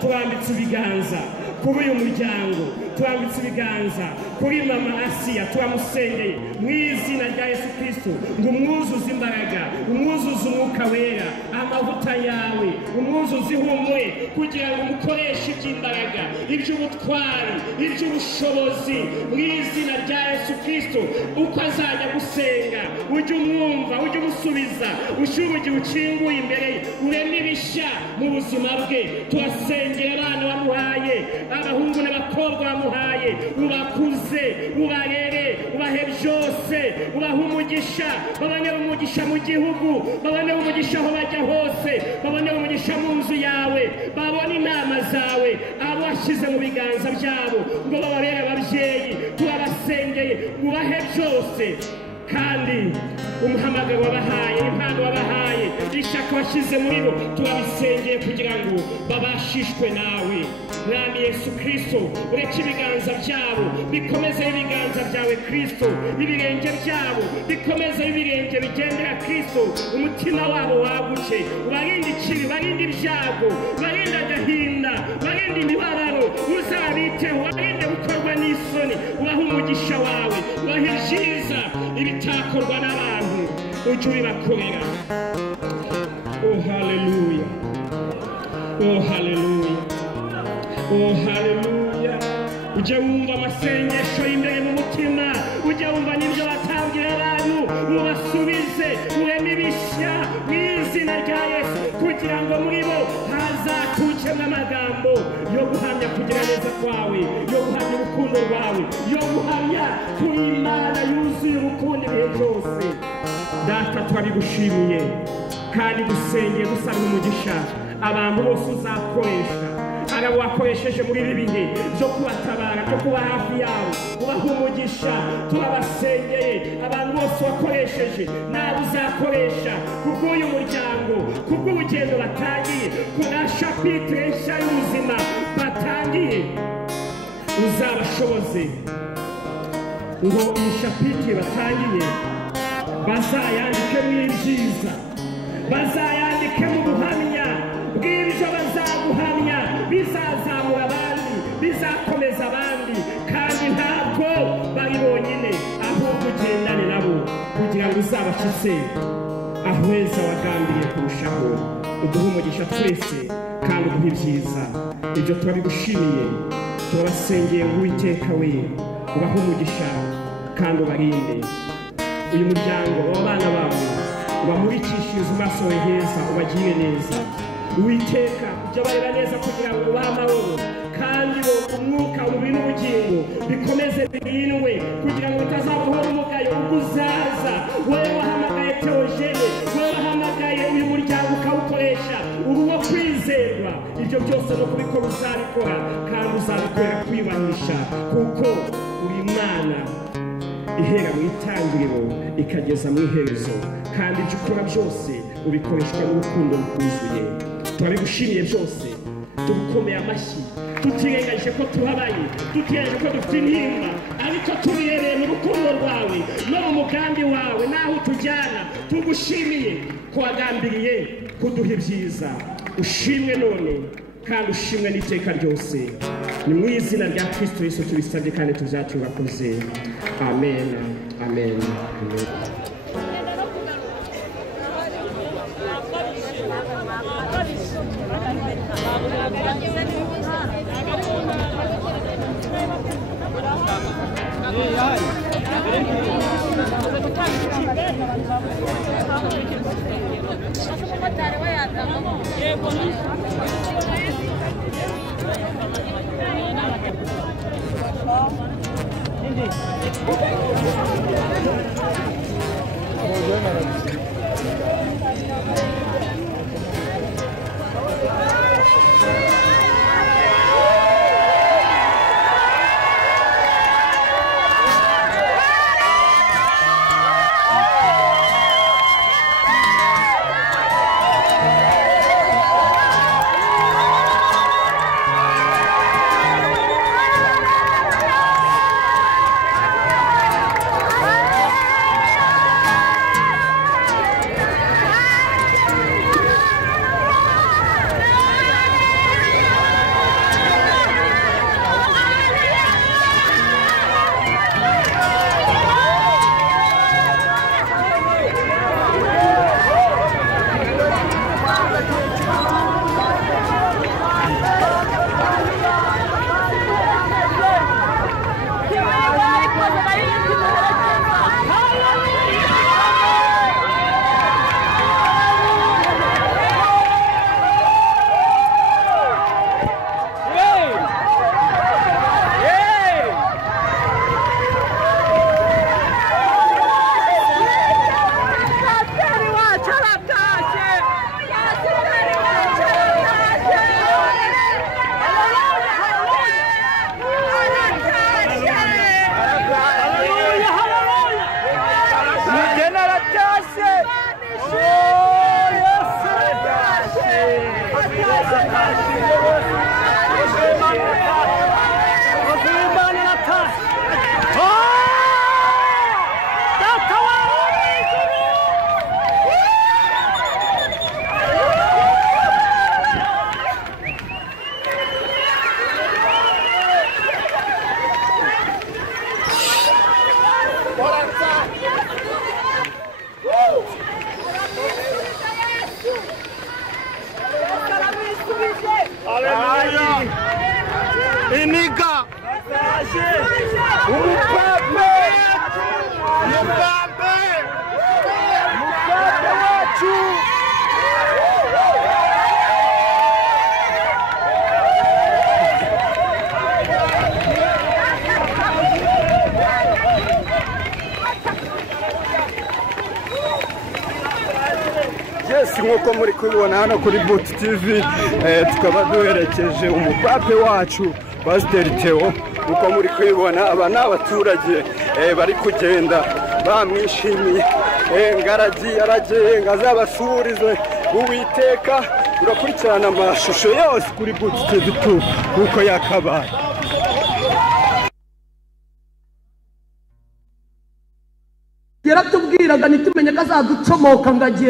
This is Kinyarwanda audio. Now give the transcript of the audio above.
turambitse ibiganza kuri uyu muryango, turambitse ibiganza kuri mama Asiya, turamusengeye mu izina rya Yesu Kristo ngo umwuzuze imbaraga, umwuzuze umwuka wera, amavuta yawe umwuzuze ihumure, kugira ngo umukoreshe iby'imbaraga, iby'ubutwari, iby'ubushobozi mu izina rya Yesu Kristo. Uko azajya gusenga ujye umwumva, ujye umusubiza, ushyire urugi ukinguye imbere ye, ureme ibishya mu buzima bwe. Turasengera abana wamuhaye, abahungu n'abakobwa wamuhaye, ubakuze, ubarere, ubahe byose, ubahe umugisha, babone umugisha mu gihugu, babone umugisha aho bajya hose, babone umugisha mu nzu yawe, babone inama zawe, abo washyize mu biganza byabo ngo bababere ababyeyi. Turabasengeye ubahe byose, kandi umuhamagaro wabahaye, impano wabahaye, ishaka washyize muri bo, turabisengeye kugira ngo babashishwe nawe. Mwami Yesu Kristo, ureke ibiganza byabo bikomeze ibiganza byawe Kristo, ibirenge byabo bikomeze ibirenge bigendera Kristo, umutima wabo waguke, ubarinde ikibi, barinde ibyago, barinde agahinda, barinde imibabaro, uzabiteho, barinde gukorwa n'isoni, ubahe umugisha wawe, ubahe ibyiza ibitakorwa n'abantu, ujye ubibakorera. Oh haleluya, oh haleluya, oh haleluya. Ujye wumva amasengesho y'imbere mu mutima, ujye wumva n'ibyo batambira abantu, ubasubize, ureme ibishya mu izina rya Yesu, kugira ngo muri bo hazatucemo amagambo yo guhamya kugira neza kwawe, yo guhamya urukundo rwawe, yo guhamya kuri Imana yuzuye urukundo ibihe byose. Data, twabigushimiye kandi dusengeye dusaba umugisha abantu bose uzakoresha, abo wakoresheje muri ibi bihe byo kubatabara, byo kuba hafi yawe, ubaha umugisha. Turabasengeye abantu bose wakoresheje, nawe uzakoresha kubw'uyu muryango, kubw'urugendo batangiye, kuna shapitire nshya y'ubuzima batangiye, uzabashoboze ngo iyi shapitire batangiye bazayandike mu ibyiza, bazayandike mu buhamya bw'ibyo bazaguhamya, bizazamura abandi, bizakomeza abandi, kandi ntabwo bari bonyine, ahubwo ugendane nabo kugira ngo uzabashyitse aho heza wagambiriye kurushaho. Uduhe umugisha twese kandi uduhe ibyiza. Ibyo turabigushimiye, turabasengeye ngo Uwiteka we ubahe umugisha kandi ubarinde. Uyu muryango w'abana babo ubamurikishirize amaso yawe heza, ubagire neza. Uwiteka ujya barera neza kugira ngo ubahe amahoro, kandi bo umwuka, umubiri n'ubugingo bikomeze birindwe, kugira ngo bitazaguhora umugayo ubwo uzaza. Wowe wahamagaye THEOGENE, wowe wahamagaye uyu muryango ukawukoresha, uri uwo kwizerwa. Ibyo byose no kubikora uzabikora, kandi uzabikorera kwiyubahisha, kuko uri Imana ihera mu itangiriro ikageza mu iherezo, kandi ibyo ukora byose ubikoreshwa n'urukundo rwuzuye. Turabigushimiye byose, tugukomeye amashyi, tutirengagije ko tuhabaye, tutirengagije ko dufite intimba, ariko tubihereye mu rukundo rwawe no mu mugambi wawe n'aho utujyana. Tugushimiye ko wagambiriye kuduha ibyiza. Ushimwe none kandi ushimwe n'iteka ryose. Ni mu izina rya Kristo Yesu tubisabye kandi tuzaturakoze. Amen, amen, amen. iniga umupape wacu nk'uko muri kubibona hano kuri Boot TV, tukaba duherekeje umupape wacu Pastor Theo. Uko muri kubibona aba ni abaturage bari kugenda bamwishimiye, ngaragiye ngazabasurize Uwiteka. Urakurikirana amashusho yose kuri Boot TV kuko yakabaye. Yaratubwiraga nitumenye ko azaducomoka ngagiye